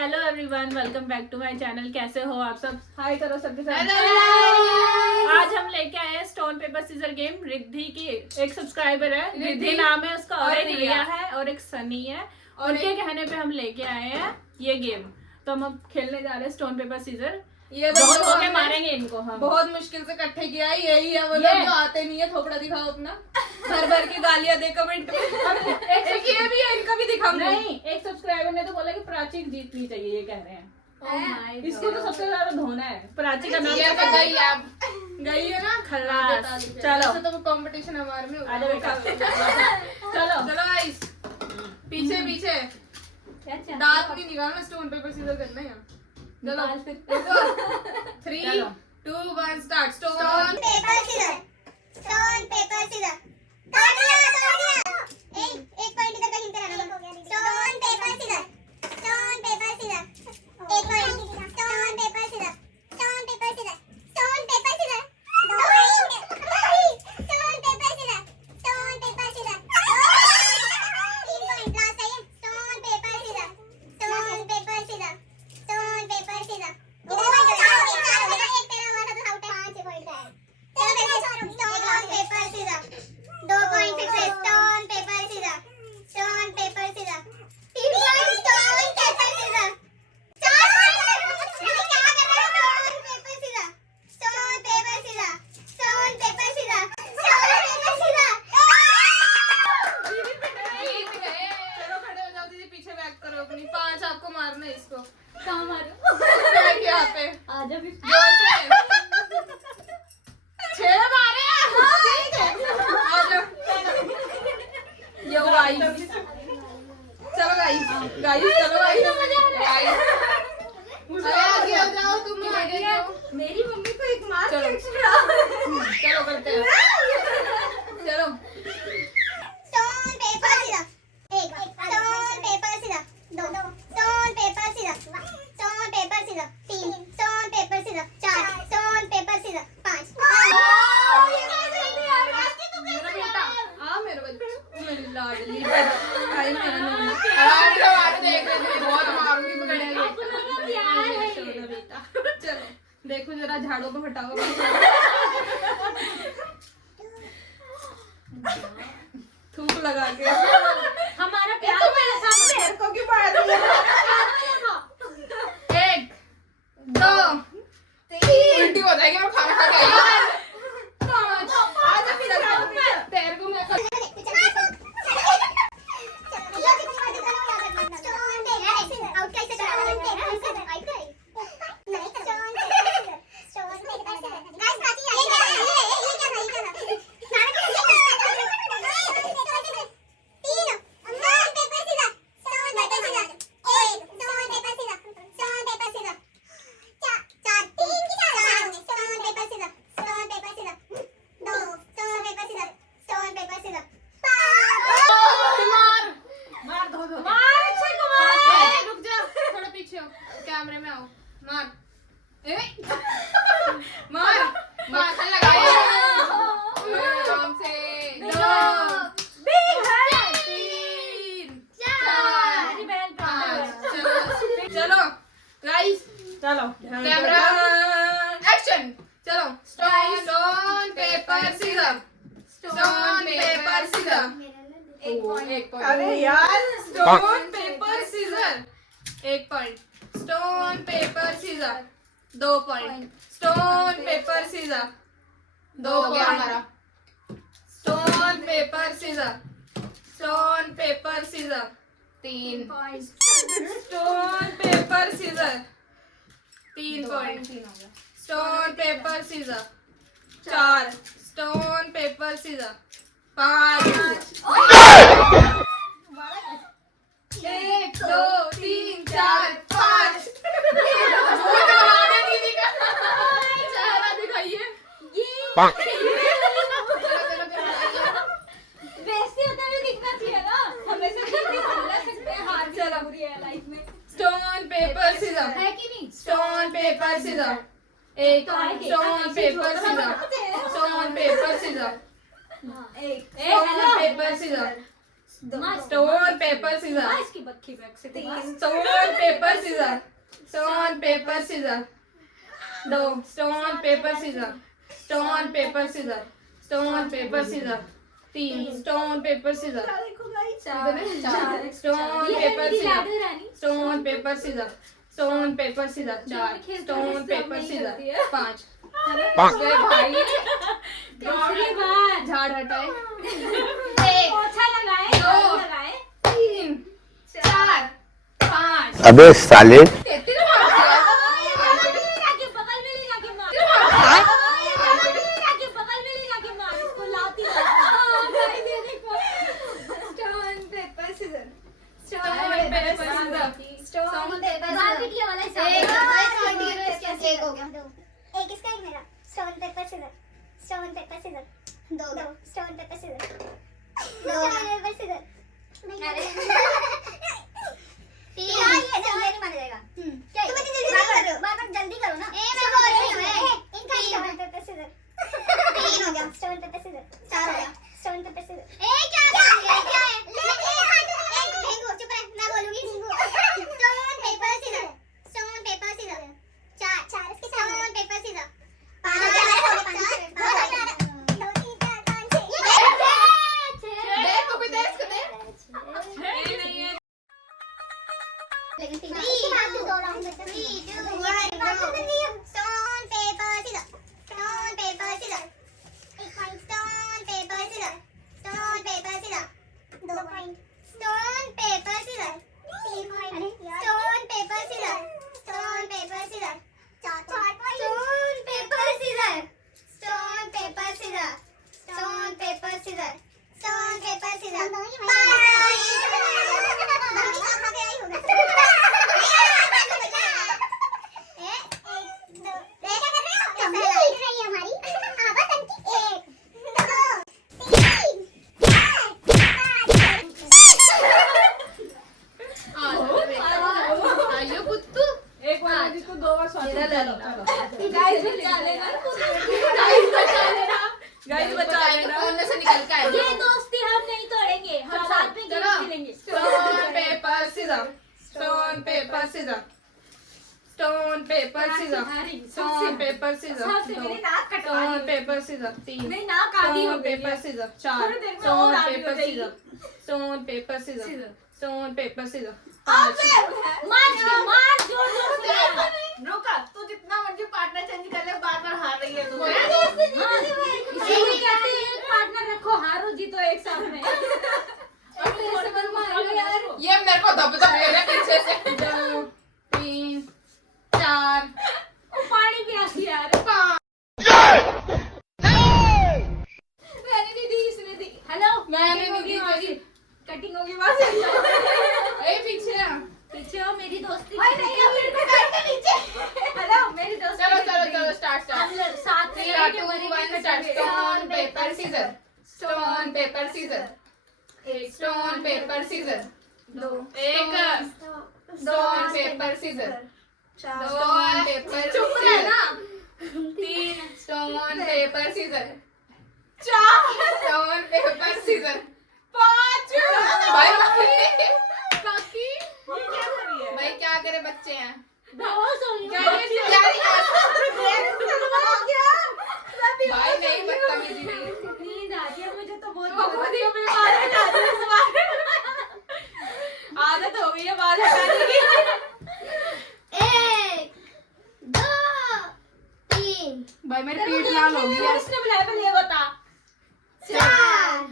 Hello everyone, welcome back to my channel. कैसे हो आप सब? हाय करो सबके साथ। आज हम लेके आए हैं stone paper scissor game. Riddhi की एक सब्सक्राइबर है, रिद्धि नाम है उसका, और एक रिया है और एक सनी है। उनके कहने पे हम लेके आए हैं ये गेम। तो हम अब खेलने जा रहे हैं स्टोन पेपर सीजर। ये बहुत हो गए, मारेंगे इनको हम। बहुत मुश्किल से इकट्ठे किया है। यही है वो लोग जो आते नहीं है। थोपड़ा दिखाओ अपना, भर भर के गालियां दे कमेंट में। एक ये भी है, इनका भी दिखाओ। नहीं, एक सब्सक्राइबर ने तो बोला कि प्राची जीतनी चाहिए, ये कह रहे हैं। इसको तो सबसे ज्यादा धोना है। प्राची का नाम गई है ना, खल्लास। चलो तो कंपटीशन हमारे में। आ जाओ बेटा। चलो चलो गाइस, पीछे पीछे दांत नहीं निकालना, स्टोन पेपर सीजर करना है। चलो 3 2 1 start. Stone paper scissor, stone paper scissor. काट दिया। एक पॉइंट इधर का हिंट रहना। Stone paper scissor, stone paper scissor. एक point. Stone paper scissor, stone paper scissor, stone paper scissor. 2 point. Stone paper scissor, stone paper scissor. 3 point. Last है ये। Stone paper scissor, stone paper scissor, stone paper scissor. एक तेरा वाला तो out है। 5 point है। Stone paper scissor. 2 point फिर से। Stone paper scissor, stone paper scissor. 3 point. Stone paper scissor. 4 point. क्या कर रहा है? Stone paper scissor, stone paper scissor, stone paper scissor, stone paper scissor. चलो खड़े हो जाओ दीदी, पीछे बैक करो अपनी। 5 आपको मारना है। इसको कहां मारूं? यहाँ पे आजा फिर। 6 मारे। ठीक है, आ जाओ। यो गाइस, चलो गाइस, चलो गाइस। अरे आगे आ जाओ, तुम आगे जाओ। मेरी मम्मी को एक मार चलो। एक्स्ट्रा। चलो करते हैं। चलो stone paper scissor. 1 stone paper scissor. 2 stone paper scissor. Stone paper scissor. 3 stone paper scissor. 4 stone paper scissor. 5 मेरा बेटा, मेरा बच्चा, मेरी लाडली भाई, मेरा नन्हा देख रहे थे, बहुत मारूंगी पकड़ेगा बेटा। चलो देखो जरा, झाड़ों को हटाओ। थूक लगा के हमारा प्यार मेरे को क्यों मार रही है? 1 2 3 उल्टी हो जाएगी। मैं खाना खा के आई हूं। 5 आजा फिर पैर को मैं कैमरे में आओ। मार मार माखन लगाओ आराम से। 2 3 4 5। चलो गाइस, चलो कैमरा एक्शन। चलो stone paper scissor, stone paper scissor. 1 point. अरे यार, stone paper scissor. 1 point. Stone paper scissor. 2 point. Stone paper scissor. 2 point. Stone paper scissor, stone paper scissor. 3 point. Stone paper scissor. 3 point. Stone paper scissor. 4 stone paper scissor. 5 1 2 3 4 5। चेहरा दिखाइए। बेइज्जती होते हुए दिखना चाहिए ना। हमेशा नहीं सकते, हार जरूरी है लाइफ में। स्टोन पेपर सीजर है कि नहीं? Stone paper scissor. 1 stone paper scissor, stone paper scissor, एक stone paper scissor, stone paper scissor, की बक्की बैग से stone paper scissor, stone paper scissor, 2 stone paper scissor, stone paper scissor, stone paper scissor, 3 stone paper scissor, stone paper scissor, stone paper scissor, stone paper scissor, 4 stone paper scissor, 5 भाई दूसरी बार झाड़ हटाए, पोछा लगाए, 2 लगाए 3 4 5 अबे साले एक इसका एक मेरा stone paper scissor, stone paper scissor, 2 stone paper scissor, 2 paper scissor, अरे क्या ये जल्दी नहीं माना जाएगा क्या तुम इतनी जल्दी कर रहे हो बार जल्दी करो ना मैं बोल रही हूं इनका स्टोन पेपर सीजर 3 हो गया स्टोन पेपर सीजर 4 हो गया स्टोन पेपर सीजर क्या है ले चुप रह मैं बोलूंगी stone paper scissor, stone paper scissor, 4 इसके स्टोन पेपर सीजर, 5 हो गया 2 3 4 5 6 देखो भी देख के दे लेकिन 3 हाथ से 2 राउंड बचा 3 2 1 stone paper scissor, stone paper scissor, एक point stone paper scissor, stone paper scissor, 2 point stone paper scissor, 3 point stone paper scissor, stone paper scissor, 4 point stone paper scissor, stone paper scissor, stone paper scissor, stone paper scissor, एक बार जिसको 2 बार स्वास्थ्य ले लो guys बचा लेना guys बचा लेना phone में से निकल के आए ये दोस्ती हम नहीं तोड़ेंगे, हम साथ में गेम खेलेंगे। Stone paper scissor, stone paper scissor, stone paper scissor, stone paper scissor, सबसे मेरी नाक कटवा स्टोन दी पेपर सीजर, 3 नहीं नाक आधी हो स्टोन गई पेपर है। सीजर, थोड़ी 4 देर में स्टोन और आधी हो पेपर जाएगी। Scissor, stone paper scissor, stone paper scissor, मार जोर जोर से रुका तू जितना मर्जी पार्टनर चेंज कर ले बार-बार हार रही है तू इसीलिए कहते हैं पार्टनर रखो, हारो जीतो एक साथ में। ये मेरे को दब ले रहा पीछे से 2 3 4 पानी प्यासी यार। 5 मैंने नहीं दी, इसने दी। हेलो मैंने नहीं दी, तेरी कटिंग होगी वहां से। ए पीछे आ पीछे हो, मेरी दोस्ती मेरे को बैठ के नीचे। हेलो मेरी दोस्ती चलो स्टार्ट हम लोग साथ में 3 2 1 start stone paper scissor, stone paper scissor, एक स्टोन पेपर सीजर, 2 एक स्टोन पेपर सीजर, 2 पेपर चुप रहना, 3 stone paper scissor, 4 stone paper scissor, 5 भाई काकी भाई क्या करे बच्चे हैं भाई नहीं बदतमीजी नहीं नींद आ रही है मुझे तो बहुत आदत हो गई है बाल हटाने की 1 2 3 भाई मेरी पीठ लाल हो गई है इसने बुलाया पहले ये बता 4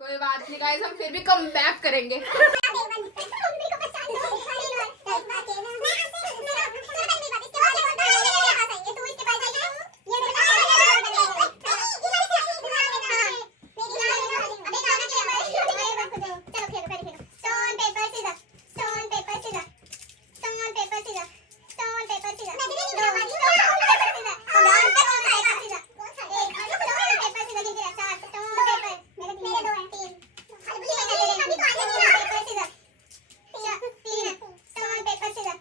कोई बात नहीं गाइस हम फिर भी कम बैक करेंगे Stone, paper, scissors.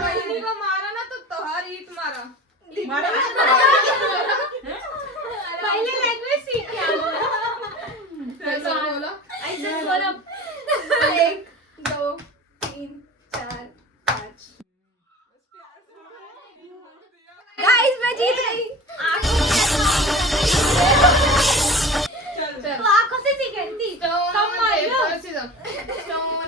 बहिनी को मारा ना तो तोहार ईट मारा। पहले लैंग्वेज सीख के आओ। कैसे बोलो? ऐसे बोलो। 1 2 3 4 5। गाइस मैं जीत गई। तो आंखों से सीखेंगी थी। Stone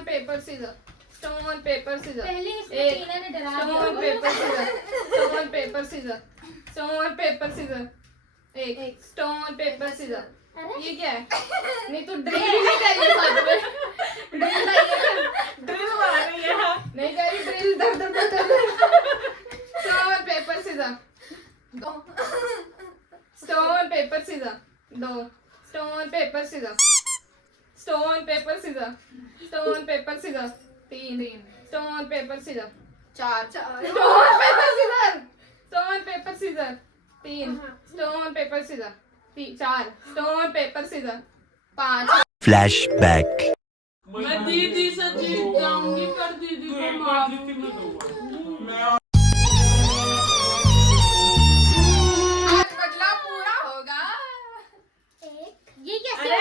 paper scissor, stone paper scissor, पहले इसमें टीना ने डरा दिया। Stone paper scissor, stone paper scissor, stone paper scissor, एक स्टोन पेपर सीजर। ये क्या है? नहीं तो ड्रिल भी नहीं चाहिए साथ में। ड्रिल चाहिए, ड्रिल मार रही है। नहीं करी ड्रिल दर दर दर दर। स्टोन पेपर सीजर, दो स्टोन पेपर सीजर, दो stone paper scissor, stone paper scissor, stone paper scissor, तीन स्टोन पेपर सीजर, चार stone paper scissor, stone paper scissor, तीन स्टोन पेपर सीजर, चार स्टोन पेपर सीजर, पांच। फ्लैशबैक। मैं दीदी से जीत जाऊंगी पर दीदी को मारूंगी। आज बदला पूरा होगा। ये कैसे अरे है?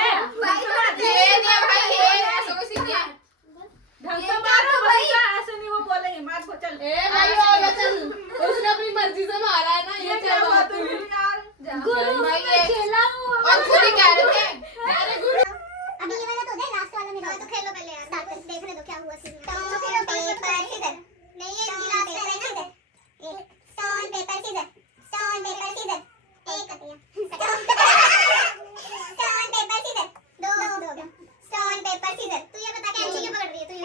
ये नहीं भाई, ये ऐसा कोई सीख गया। ढंग से मारो भाई। ऐसे नहीं वो बोलेंगे मार को चल। ए भाई होगा चल, उसने अपनी मर्जी से मारा है ना। ये क्या बात हुई यार? गुरु भाई मैं ये चला हूं और खुद ही कह रहे थे अरे गुरु। अभी ये वाला तो दे, लास्ट वाला मेरा। तो खेल लो पहले यार, स्टार्ट कर, देखने दो क्या हुआ सीन में। स्टोन पेपर सीजर, नहीं ये लास्ट है ना। एक stone paper scissor, stone paper scissor, एक स्टोन पेपर सीजर, दो स्टोन पेपर सीजर। तू ये बता कैंची क्यों पकड़ रही है? तू ये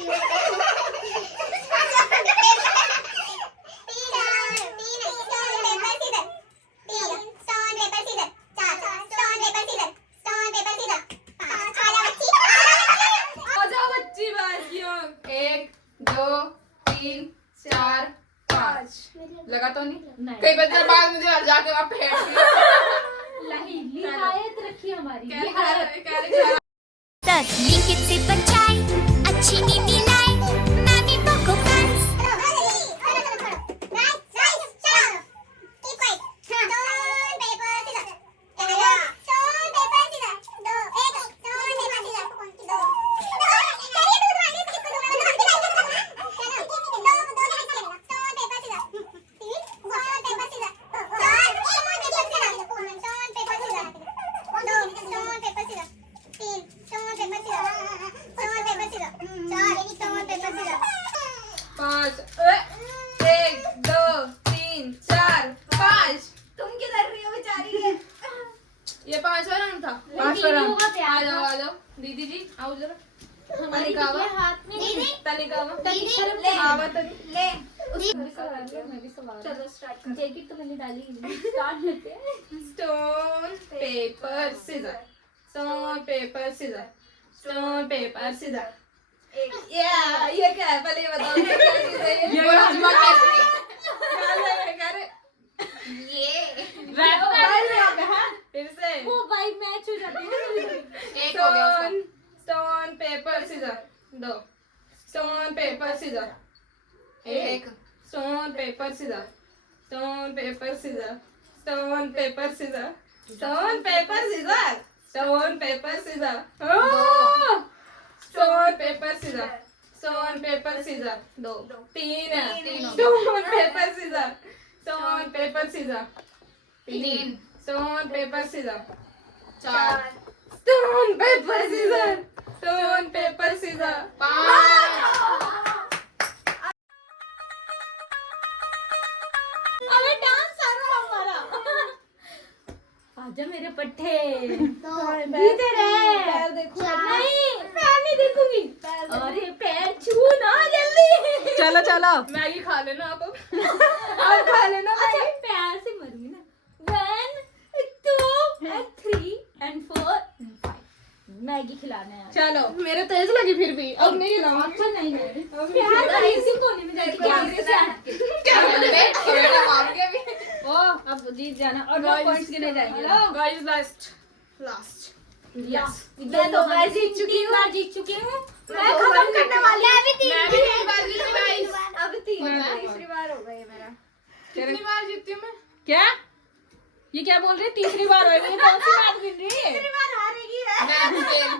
लगा तो नहीं? नहीं। कई बजे बाद मुझे घर जाके वहाँ फेंक दिया। लिहायत रखी हमारी। कह रहे तकलीफ से बचाए, अच्छी नींद लाए, नानी को पास। पाँच। 1 2 3 4 5। तुम किधर रही हो बेचारी? ये 5वां राउंड था। आ जाओ आ जाओ दीदी जी, आओ जरा। हमारी तनिकावा, हाथ में नहीं। तनिकावा, ले आवा तनी। ले। मैं भी सवाल। चलो स्टार्ट कर। जैकेट तो मैंने डाली। स्टार्ट करते हैं। Stone paper scissor, stone paper scissor, stone paper scissor. ये क्या है? पहले ये बताओ ये क्या चीज़ है? ये बोलो जुमा कैसी? क्या है? रैप कर। फिर से वो भाई मैच हो जाती है। एक हो गया उसका। स्टोन पेपर सीजर, दो स्टोन पेपर सीजर, एक stone paper scissor, stone paper scissor, stone paper scissor, stone paper scissor, stone paper scissor, stone paper scissor, stone paper scissor, दो तीन stone paper scissor, stone paper scissor, तीन stone paper scissor, चार stone paper scissor, stone paper scissor, अबे dance आ रहा हमारा। आजा मेरे पट्टे। जीते रहे। पैर देखो। नहीं पैर नहीं देखूंगी। अरे पैर छू ना जल्दी। चलो चलो मैगी खा लेना आप खा लेना। अच्छा पैर से मरूंगी ना। 1 2 and 3 and 4 and 5 मैगी खिलाना है। चलो मेरे तेज लगी फिर भी, अब नहीं लाऊंगी। अच्छा नहीं प्यार का इसी कोने में जाके क्या बेटा मारोगे अभी? ओ अब जीत जाना और 2 पॉइंट्स गिने जाएंगे। गाइस लास्ट यस मैं तो मैं जीत चुकी हूँ। मैं जीत चुकी हूँ। मैं खत्म करने वाली हूँ। मैं भी 3 बार जीती गाइस। अब 3 तीसरी बार बार होगा ये मेरा। कितनी बार जीती हूँ मैं? क्या ये क्या बोल रही है? तीसरी बार होगी। ये कौन सी बात गिन रही है? तीसरी बार हारेगी है। मैं फेल।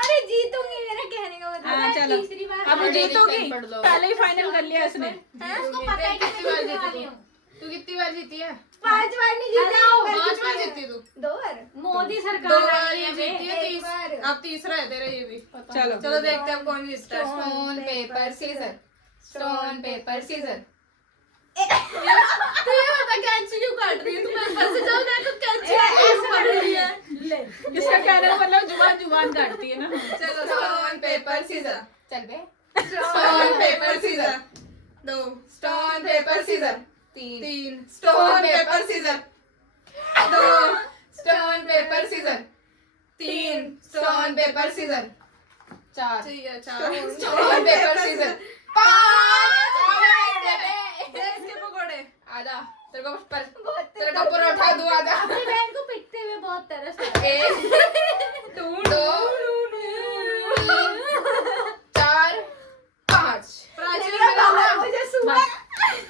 अरे जीतूंगी, मेरा कहने का मतलब हाँ, है चलो तीसरी बार अब मेरी जीतोगी। पेन पढ़ लो। पहले ही फाइनल कर लिया इसने। उसको पता है कि कितनी बार मैं जीती हारी तू? हूँ। तू कितनी बार जीती है? 5 बार नहीं जीती। 5 बार जीती तू? 2 बार। मोदी 2 सरकार बार आई ये है जीती है, एक बार। अब तीसरा है तेरा ये भी। चलो। चलो देखते हैं अब कौन जीतता है। Stone paper scissor, stone paper scissor. तू ये बता कैंची क्यों काट रही है? तू मेरे पास से जाओ, देखो कैंची क्यों काट रही है। इसका कहने का मतलब जुबान जुबान काटती है ना। चलो स्टोन पेपर सीजर। चल बे। Stone paper scissor. 2 stone paper scissor. 3 stone paper scissor. 2 stone paper scissor. 3 stone paper scissor. 4 stone paper scissor. 5 इसके पकोड़े। आजा तेरे को परोठा दूं, आजा। अपनी बहन को पिटते हुए बहुत तरस आ रहा है। 1 2 3 4 5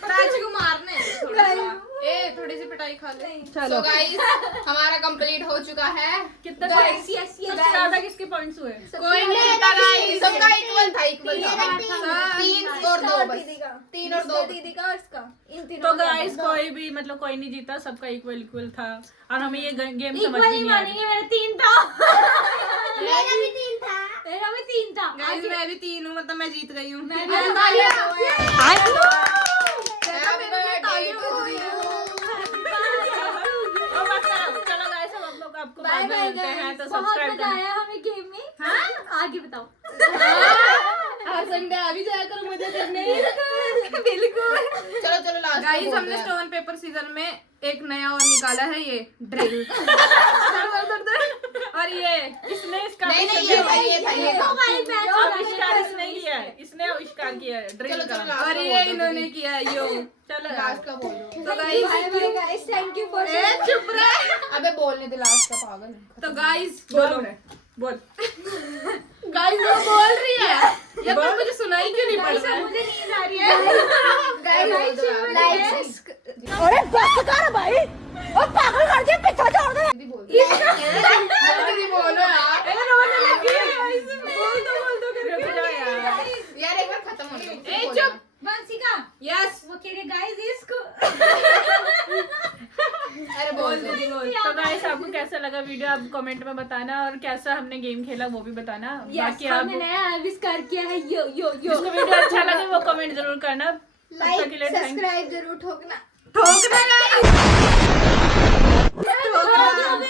प्राची को मारने थोड़ा सा। थोड़ी सी पिटाई खा ले। चलो। So guys, हमारा कंप्लीट हो चुका है। कितने Guys, points? सबसे ज्यादा किसके पॉइंट्स हुए? कोई नहीं जीता गाइस, सबका इक्वल था। 3 और 2 बस। 3 और 2 दीदी का और इसका, इन तीनों तो का गाइस दो। कोई भी मतलब कोई नहीं जीता, सबका इक्वल इक्वल था और हमें ये गेम समझ इक्वल भी ही नहीं मानेंगे, आया। मेरा 3 था। मेरा भी 3 था। मेरा भी 3 था। गाइस मैं भी 3 हूँ, मतलब मैं जीत गई हूँ। मैं भी Happy तालियां। birthday to you। और बस चलो गाइस अब हम लोग आपको बाद में मिलते हैं, तो बहुत सब्सक्राइब मजा करना। आया हमें गेम में। हाँ आगे बताओ। हर संडे आ भी जाया करो मजा करने। बिल्कुल। चलो लास्ट गाइस हमने स्टोन पेपर सीजर में एक नया और निकाला है, ये ड्रिल। और ये इसने इसका नहीं आविष्कार ये किया था ये था। आविष्कार इसने किया है, इसने आविष्कार किया है ड्रिल का। और ये इन्होंने किया है यो। चलो लास्ट का बोलो। तो bye guys bye guys, thank you for चुप रहे। अबे बोलने दे लास्ट का, पागल। तो गाइस बोलो बोल। गाइस वो बोल रही है, ये तो मुझे सुनाई क्यों नहीं पड़ रहा है? मुझे नींद आ रही है। गाइस लाइक दीदी बोलो यार। रुक जाओ यार। यार एक बार खत्म हो गया। चुप वंशिका, यस। वो कह रहे गाइस इसको। अरे बोल दीदी बोल। तो गाइस आपको कैसा लगा वीडियो आप कमेंट में बताना, और कैसा हमने गेम खेला वो भी बताना। बाकी आप हमने नया आविष्कार किया है यो यो यो। जिसको वीडियो अच्छा लगे वो कमेंट जरूर करना। तब तक के लिए लाइक थैंक सब्सक्राइब जरूर ठोकना। ठोकना गाइस। ठोकना।